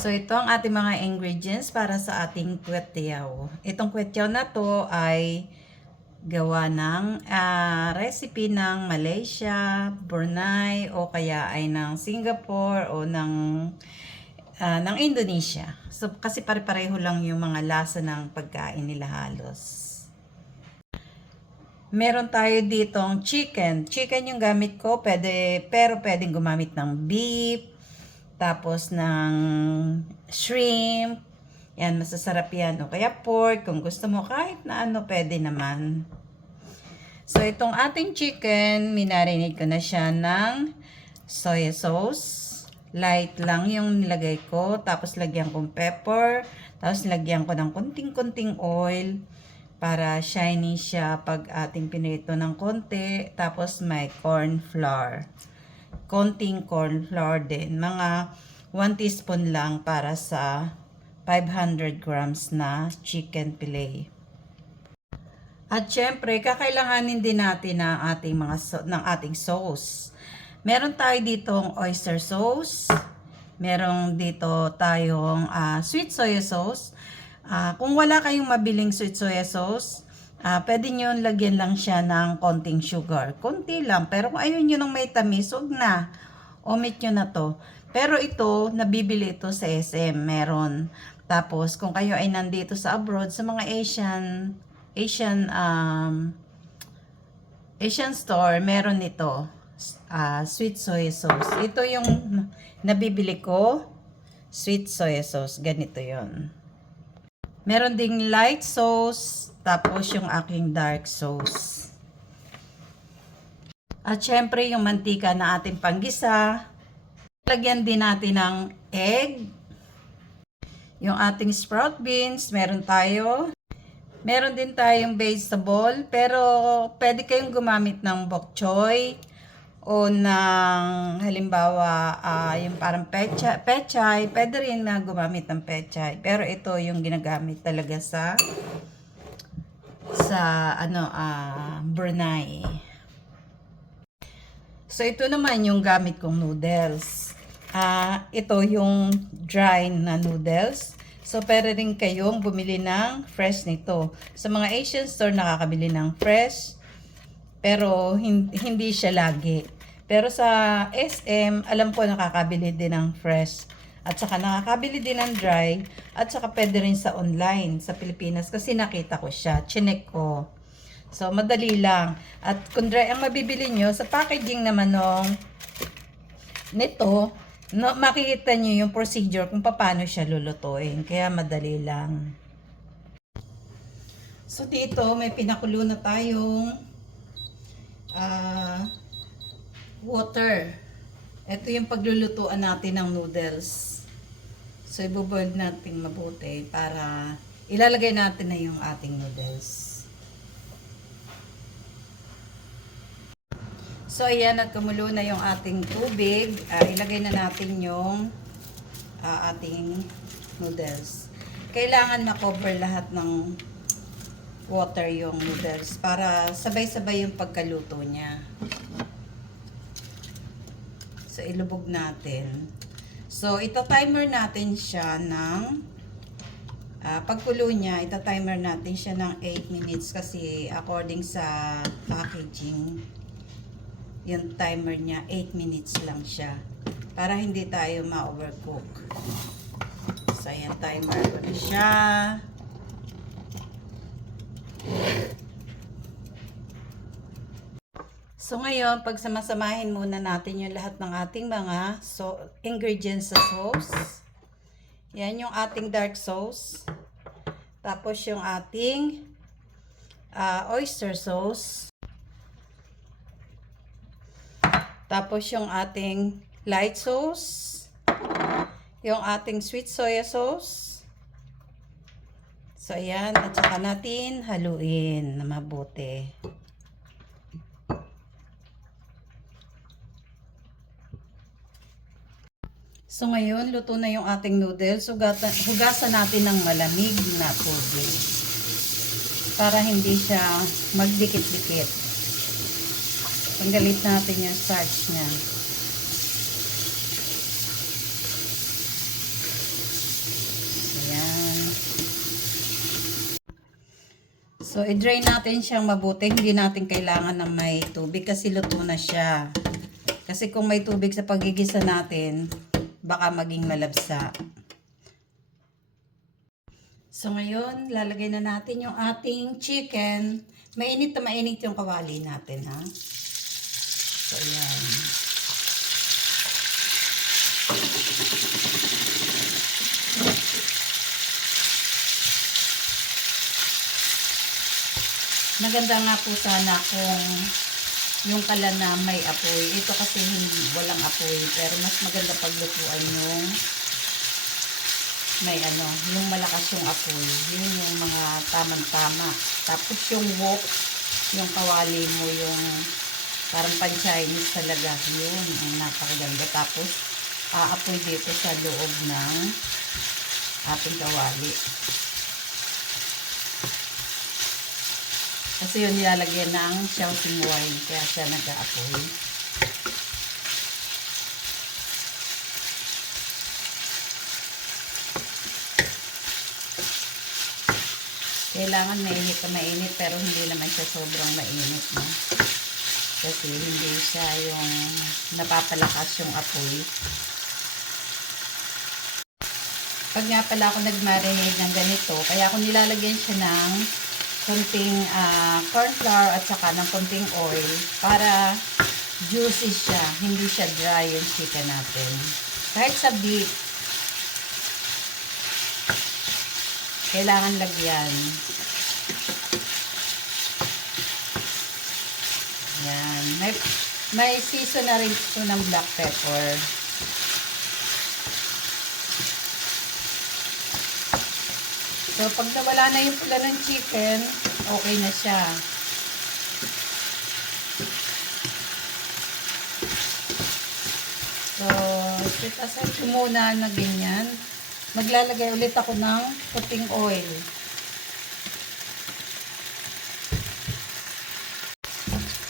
So, ito ang ating mga ingredients para sa ating kwetiyaw. Itong kwetiyaw na to ay gawa ng recipe ng Malaysia, Brunei, o kaya ay ng Singapore o ng Indonesia. So, kasi pare-pareho lang yung mga lasa ng pagkain nila halos. Meron tayo ditong chicken. Chicken yung gamit ko, pero pwedeng gumamit ng beef, tapos ng shrimp. Yan, masasarap yan. O kaya pork, kung gusto mo kahit na ano, pwede naman. So, itong ating chicken, minarinate ko na siya ng soy sauce. Light lang yung nilagay ko. Tapos, lagyan kong pepper. Tapos, lagyan ko ng konting-konting oil para shiny siya pag ating pinito ng konti. Tapos, may corn flour. Konting corn flour din. Mga 1 teaspoon lang para sa 500 grams na chicken fillet. At syempre, kakailanganin din natin ng ating sauce. Meron tayo ditong oyster sauce. Meron dito tayong sweet soy sauce. Kung wala kayong mabiling sweet soy sauce, pwede nyo lagyan lang siya ng konting sugar. Konti lang. Pero kung ayaw nyo ng may tamis, huwag na. Omit nyo na to. Pero ito, nabibili ito sa SM. Meron. Tapos, kung kayo ay nandito sa abroad, sa mga Asian store, meron nito. Sweet soy sauce. Ito yung nabibili ko. Sweet soy sauce. Ganito yon. Meron ding light sauce. Tapos yung aking dark sauce. At syempre yung mantika na ating panggisa. Lagyan din natin ng egg. Yung ating sprout beans, meron tayo. Meron din tayong vegetable, pero pwede kayong gumamit ng bok choy o ng halimbawa yung parang pechay. Pwede rin na gumamit ng pechay. Pero ito yung ginagamit talaga sa Brunei. So ito naman yung gamit kong noodles. Ito yung dry na noodles. So, pwede rin kayong bumili ng fresh nito. Sa mga Asian store, nakakabili ng fresh. Pero, hindi siya lagi. Pero sa SM, alam ko nakakabili din ng fresh. At saka nakakabili din ng dry. At saka pwede rin sa online, sa Pilipinas. Kasi nakita ko siya. Chinek ko. So, madali lang. At kung dry ang mabibili nyo, sa packaging naman nito, makikita nyo yung procedure kung paano siya lulutuin. Kaya madali lang. So dito may pinakulo na tayong water. Ito yung paglulutuan natin ng noodles. So ibuboil natin mabuti para ilalagay natin na yung ating noodles. So, ayan, at kumulo na yung ating tubig. Ilagay na natin yung ating noodles. Kailangan ma-cover lahat ng water yung noodles para sabay-sabay yung pagkaluto niya. So, ilubog natin. So, ita-timer natin siya ng pagkulo niya, ita-timer natin siya ng 8 minutes kasi according sa packaging, yung timer niya 8 minutes lang siya para hindi tayo ma-overcook. So ayan, timer ko na siya. So ngayon, pagsamasamahin muna natin yung lahat ng ating mga ingredients sa sauce. Yan yung ating dark sauce. Tapos yung ating oyster sauce. Tapos yung ating light sauce, yung ating sweet soy sauce. So ayan, at saka natin haluin na mabuti. So ngayon, luto na yung ating noodles. Hugasan natin ng malamig na tubig para hindi siya magdikit-dikit. Tanggalin natin yung starch niya. So, i-drain natin siyang mabuti. Hindi natin kailangan ng may tubig kasi luto na siya. Kasi kung may tubig sa pagigisa natin, baka maging malabsa. So, ngayon, lalagay na natin yung ating chicken. Mainit na mainit yung kawali natin, ha? So, ayan. Maganda nga po sana kung yung kala na may apoy. Ito kasi hindi, walang apoy. Pero mas maganda paglutuan yung may ano, yung malakas yung apoy. Yun yung mga tamang-tama. Tapos yung wok, yung kawali mo, yung parang pan-Chinese talaga. Yun, ang napakaganda. Tapos, aapoy dito sa loob ng ating kawali. Kasi yun nilalagyan ng Shaoxing wine, kaya siya nag-aapoy. Kailangan mainit na mainit, pero hindi naman siya sobrang mainit, no? Kasi hindi siya yung napapalakas yung apoy. Pag nga pala ako nag-marinate ng ganito, kaya ako nilalagyan siya ng konting corn flour at saka ng konting oil para juicy siya, hindi siya dry yung chicken natin. Kahit sa beef, kailangan lagyan. Yan. May season na rin ito ng black pepper. So, pag nawala na yung pula ng chicken, okay na siya. So, aside ko muna na ganyan. Maglalagay ulit ako ng puting oil.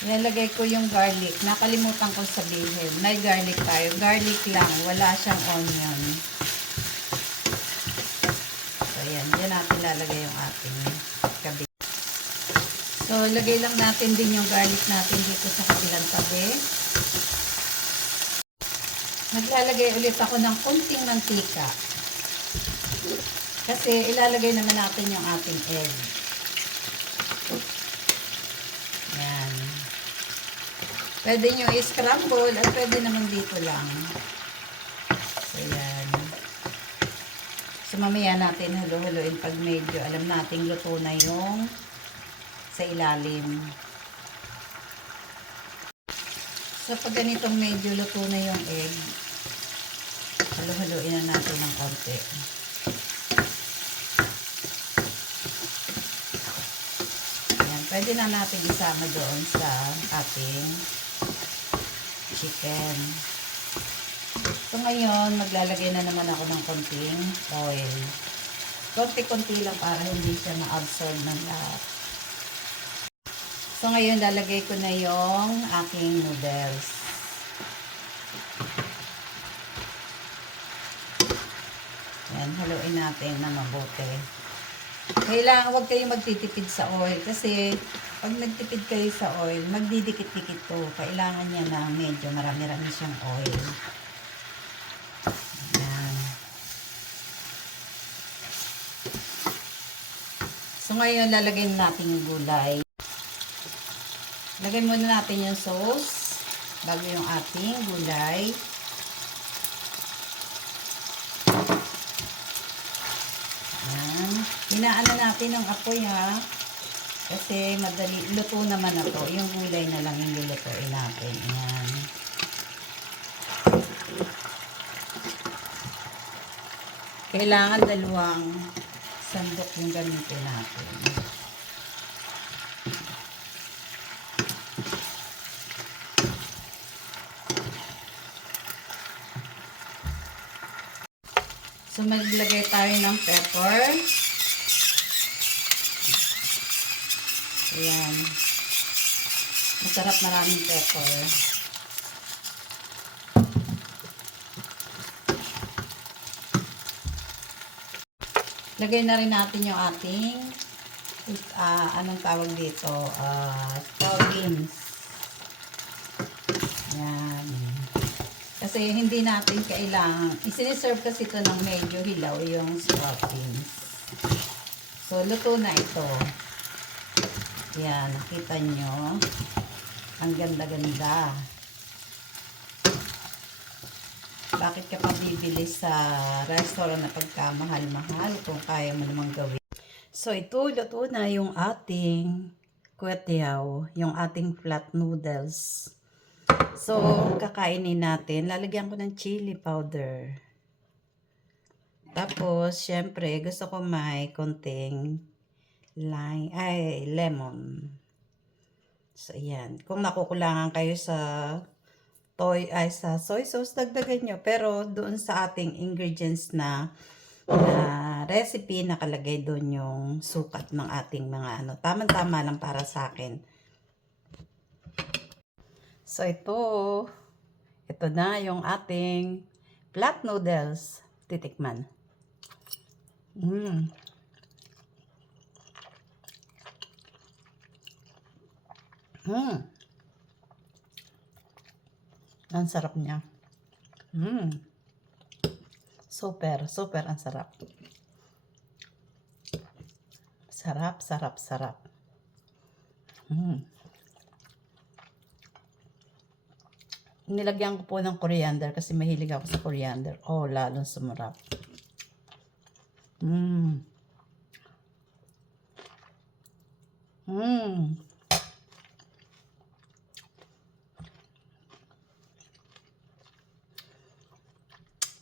Ilalagay ko yung garlic. Nakalimutan ko sabihin. May garlic tayo. Garlic lang. Wala siyang onion. So, ayan. Diyan natin lalagay yung ating gabi. So, ilagay lang natin din yung garlic natin dito sa kabilang tabi. Maglalagay ulit ako ng kunting mantika. Kasi ilalagay naman natin yung ating egg. Ayan. Pwede nyo i-scramble at pwede naman dito lang. So, ayan. So, mamaya natin halo-haloin pag medyo alam nating luto na yung sa ilalim. So, pag ganitong medyo luto na yung egg, halo-haloin na natin ng konti. Ayan, pwede na natin isama doon sa ating chicken. So, ngayon, maglalagay na naman ako ng konting oil. Konti-konti lang para hindi siya ma-absorb ng lahat. So, ngayon, lalagay ko na yung aking noodles. Yan, haluin natin na mabuti. Kailangan, huwag kayong magtitipid sa oil kasi pag nagtipid kayo sa oil, magdidikit-dikit to. Kailangan niya na medyo marami-rami siyang oil. Yan. So, ngayon, lalagay natin yung gulay. Lagay muna natin yung sauce bago yung ating gulay. Ayan. Hinaan na natin ang apoy, ha. Kasi madali, luto naman na to. Yung gulay na lang yung lulutuin natin. Ayan. Kailangan dalawang sandok yung gamitin natin. So, maglagay tayo ng pepper. Ayan. Masarap maraming pepper. Lagay na rin natin yung ating Anong tawag dito? Beans. Yan. Kasi hindi natin kailangan, isiniserve kasi ito ng medyo hilaw yung straw beans. So, luto na ito. Yan, nakita nyo. Ang ganda-ganda. Bakit ka pa bibili sa restaurant na pagkamahal-mahal kung kaya mo namang gawin? So, ito, luto na yung ating kwetiao, yung ating flat noodles. So, kakainin natin. Lalagyan ko ng chili powder. Tapos, syempre, gusto ko may konting lemon. So, ayan. Kung nakukulangan kayo sa soy sauce, dagdagan nyo. Pero, doon sa ating ingredients na recipe, nakalagay doon yung sukat ng ating mga Tama-tama lang para sa akin. So, ito na yung ating flat noodles. Titikman. Ang sarap niya. Super, super ang sarap. Sarap, sarap, sarap. Nilagyan ko po ng coriander kasi mahilig ako sa coriander. Oh, lalong sumarap.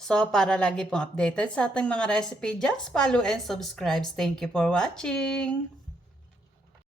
So, para lagi pong updated sa ating mga recipe, just follow and subscribe. Thank you for watching!